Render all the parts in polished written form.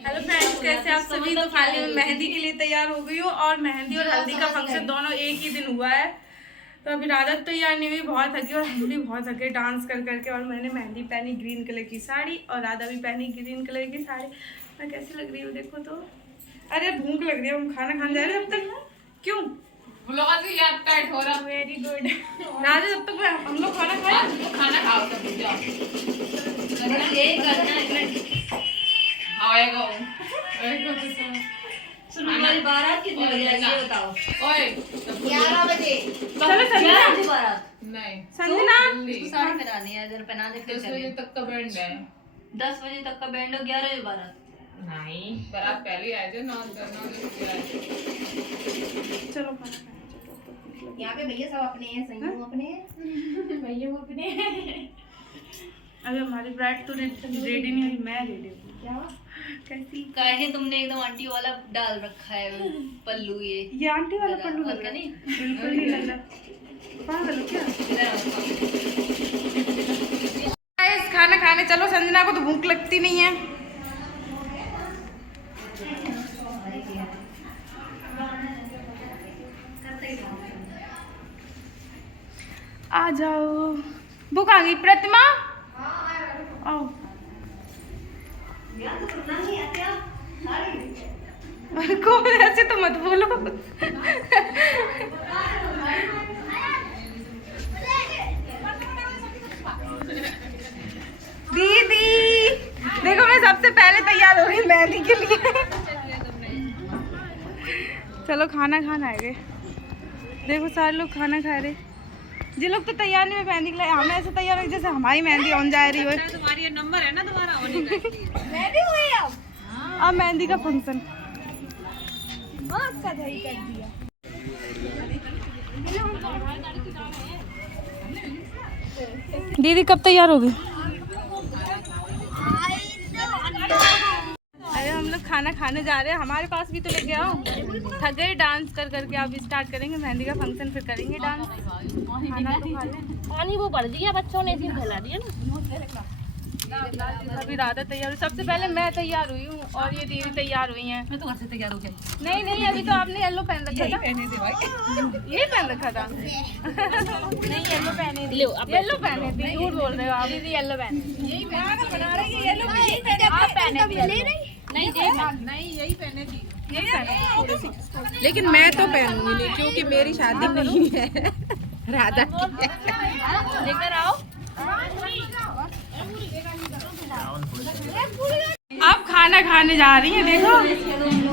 Hello friends, कैसे आप सभी। तो फाइनली मैं मेहंदी के लिए तैयार हो गई हूँ और मेहंदी और हल्दी का फंक्शन दोनों एक ही दिन हुआ है। तो अभी राधा तैयार नहीं हुई, बहुत थकी और हम भी बहुत थके डांस कर करके। और मैंने मेहंदी पहनी ग्रीन कलर की साड़ी और राधा भी पहनी ग्रीन कलर की साड़ी। मैं कैसी लग रही हूँ देखो तो। अरे भूख लग रही है, हम खाना खाने जा रहे हैं अब तक। क्यों याद टाइट हो रहा। वेरी गुड राधा, जब तक हम लोग खाना खाए। खाना खाओ सब यही करना है। आएगा सुनो, हमारी बारात कितने बजे आई ये बताओ। ओए 11 बजे। चलो संजना, बारात नहीं संजना साड़ी पहनानी है, इधर पहना दे फिर 10 बजे तक का बैंड है। 10 बजे तक का बैंड हो, 11 बजे बारात। नहीं, बारात पहले आए थे 9 बजे आए थे। चलो खाना खाए। यहाँ पे भैया सब अपने हैं, संयम अपने हैं, भैया अपने हैं। अभी हमारी ब्राइड तो रेडी नहीं हुई, मैं रेडी हूँ। क्या कैसी काहे तुमने एकदम आंटी वाला डाल रखा है पल्लू। ये आंटी वाला पल्लू और लग क्या रहा है? नहीं बिल्कुल नहीं लग रहा। पागल हो क्या? इधर आओ। गाइस, खाना खाने चलो। संजना को तो भूख लगती नहीं है। आ जाओ। भूख आ गई प्रतिमा, आओ। कौन ऐसे तो मत बोलो। दीदी देखो, मैं सबसे पहले तैयार हो गई मेहंदी के लिए। चलो खाना खाना है। देखो सारे लोग खाना खा रहे। जिन लोग तो तैयार नहीं हुए मेहंदी के लिए, हमें ऐसे तैयार हो जैसे हमारी मेहंदी ऑन जा रही हो। तुम्हारी ये नंबर है ना तुम्हारा होने का। मेहंदी हुई अब मेहंदी का फंक्शन कर दिया। दीदी कब तैयार होगी? अरे हम लोग खाना खाने जा रहे हैं, हमारे पास भी तो लेके आओ। थक गए डांस कर करके। अब स्टार्ट करेंगे मेहंदी का फंक्शन, फिर करेंगे डांस। खाना तो खा लें। पानी वो बढ़ दिया, बच्चों ने इसी फैला दिया ना। अभी राधा तैयार हुई, सबसे पहले मैं तैयार हुई हूँ और ये दीदी तैयार हुई हैं। मैं तो घर से तैयार हो गया। नहीं नहीं, अभी तो आपने येलो पहन रखा था। यही पहन रखा था। नहीं येलो पहने थी, येलो पहने थी। झूठ बोल रहे हो आप। दीदी येलो पहने थी। आप पहने थी नहीं, यही पहने थी। यही पहने थी। लेकिन मैं तो पहनूंगी नहीं क्योंकि मेरी शादी नहीं है राधा की है। लेकर आओ। अब खाना खाने जा रही है। देखो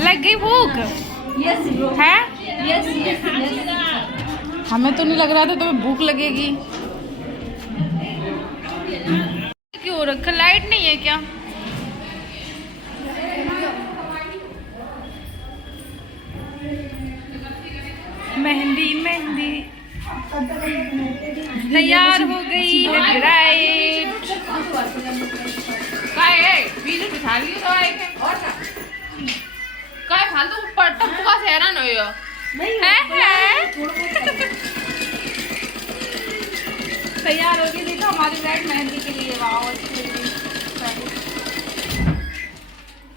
लग गई भूख है। हमें तो नहीं लग रहा था, तुम्हें भूख लगेगी। क्यों रखा? लाइट नहीं है क्या? मेहंदी मेहंदी तैयार हो गई है ब्राइड। बीजे बिठा रही हो दवाई के और क्या फालतू ऊपर टप्पू का सहरा नहीं हो। तैयार हो गई। देखो हमारी ब्राइड मेहंदी के लिए। वाह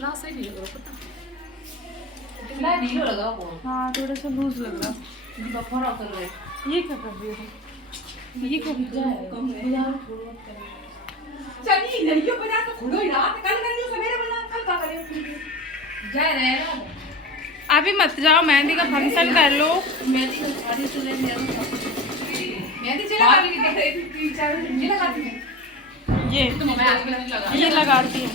ना सही नहीं लग रहा पता। मैं ढीलो लगा वो। हाँ थोड़ा सा लूज लग रहा। बफरा कर रहे। ये क्या कर रही हो? ये क्या चलिए लड़कियों बजा तो खुलो ही रात कल करियो सवेरे बजा कल का करियो जय रे। अभी मत जाओ, मेहंदी का फंक्शन कर लो। मेहंदी का साड़ी तो ले लिया। मेहंदी चला वाली देख रही थी 3-4 दिन लगाती है। ये लगाती है।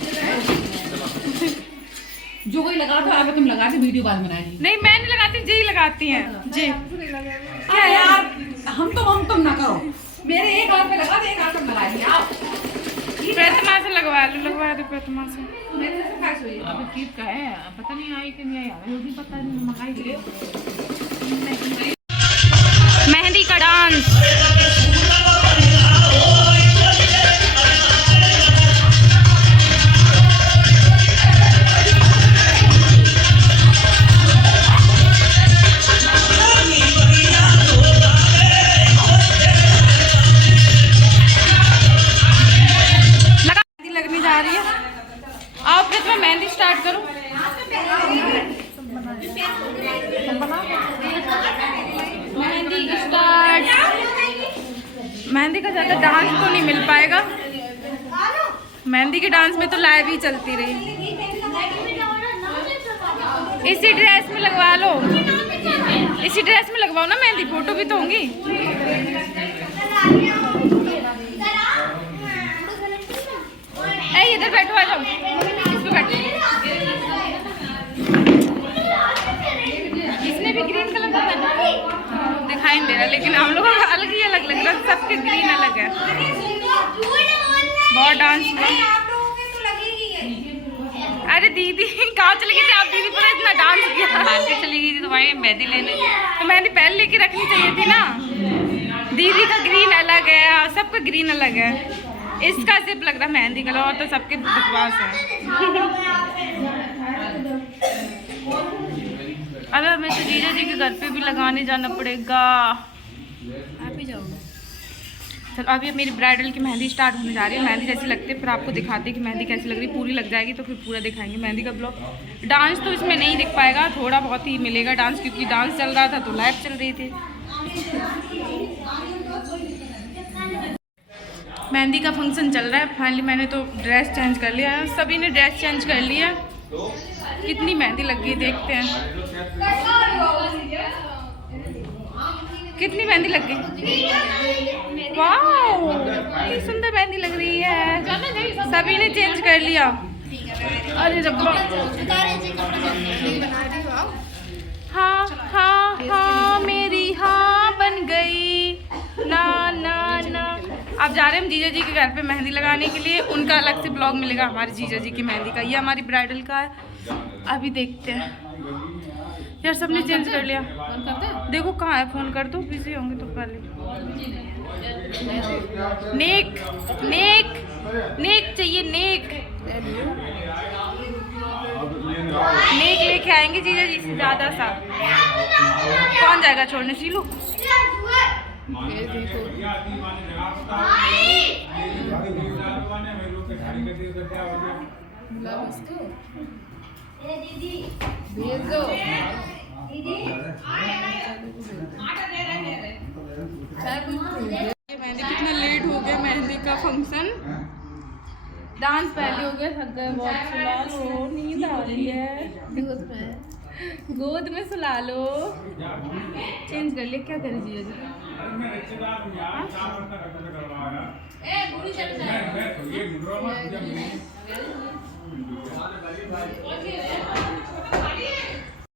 जो कोई लगा था अब तुम लगा के वीडियो बाद बनाएगी। नहीं मैं नहीं लगाती, जी लगाती हैं जी। क्या यार हम तुम ना करो। मेरे एक हाथ पे लगा दे, एक हाथ पे लगा दिया। आओ प्रतिमा से लगवा दो प्रतिमा से। मेरे से खास हुई अब ठीक का है, पता नहीं आई कि नहीं आई, हमें भी पता नहीं। मंगाई ले मेहंदी का डांस। लगने जा रही है। आओ फिर मैं मेहंदी स्टार्ट करूँ। मेहंदी स्टार्ट। मेहंदी का ज़्यादा डांस तो नहीं मिल पाएगा, मेहंदी के डांस में तो लाइव ही चलती रही। इसी ड्रेस में लगवा लो, इसी ड्रेस में लगवाओ ना मेहंदी, फोटो भी तो होंगी। इधर बैठो, आ जाओ, इस पे बैठो। इसने भी ग्रीन कलर का पहना है, दिखाई नहीं दे रहा, लेकिन हम लोगों का अलग ही अलग लग रहा है, सबके ग्रीन अलग है। बहुत डांस हुआ। अरे दीदी कहाँ चली गई थी आप? दीदी पर इतना डांस किया, मार्केट चली गई थी तुम्हारी मेहंदी लेने, तो मेहंदी पहले लेके रखनी चाहिए थी ना। दीदी का ग्रीन अलग है, सबका ग्रीन अलग है, इसका सिर्फ लग रहा मेहंदी कलर, और तो सबके बकवास है। अब हमें तो जीजा जी के घर पे भी लगाने जाना पड़ेगा। आप ही जाओगे? चलो अभी मेरी ब्राइडल की मेहंदी स्टार्ट होने जा रही है। मेहंदी जैसी लगती है फिर आपको दिखाते हैं कि मेहंदी कैसी लग रही है। पूरी लग जाएगी तो फिर पूरा दिखाएंगे मेहंदी का ब्लॉग। डांस तो इसमें नहीं दिख पाएगा, थोड़ा बहुत ही मिलेगा डांस, क्योंकि डांस चल रहा था तो लाइव चल रही थी। मेहंदी का फंक्शन चल रहा है। फाइनली मैंने तो ड्रेस चेंज कर लिया है, सभी ने ड्रेस चेंज कर लिया। कितनी मेहंदी लग गई देखते हैं, कितनी मेहंदी लग गई। वाओ कितनी सुंदर मेहंदी लग रही है, सभी ने चेंज कर लिया। अरे रब्बा, हाँ हाँ हाँ मेरी हाँ बन गई ना ना ना। अब जा रहे हैं हम जीजा जी के घर पे मेहंदी लगाने के लिए, उनका अलग से ब्लॉग मिलेगा हमारे जीजा जी की मेहंदी का। ये हमारी ब्राइडल का है, अभी देखते हैं। यार सबने चेंज कर लिया, देखो कहाँ है, फोन कर दो, बिजी होंगे तो पहले। नेक नेक नेक चाहिए, नेक नेक लेके आएंगे जीजा जी से ज़्यादा सा। कौन जाएगा छोड़ने, सीलू? मेहंदी कितना लेट हो गया, मेहंदी का फंक्शन। डांस पहले हो गया, थक गए बहुत। सुला लो, नींद आ रही है, गोद में सुला लो। चेंज कर ले, क्या करें जीजा जी?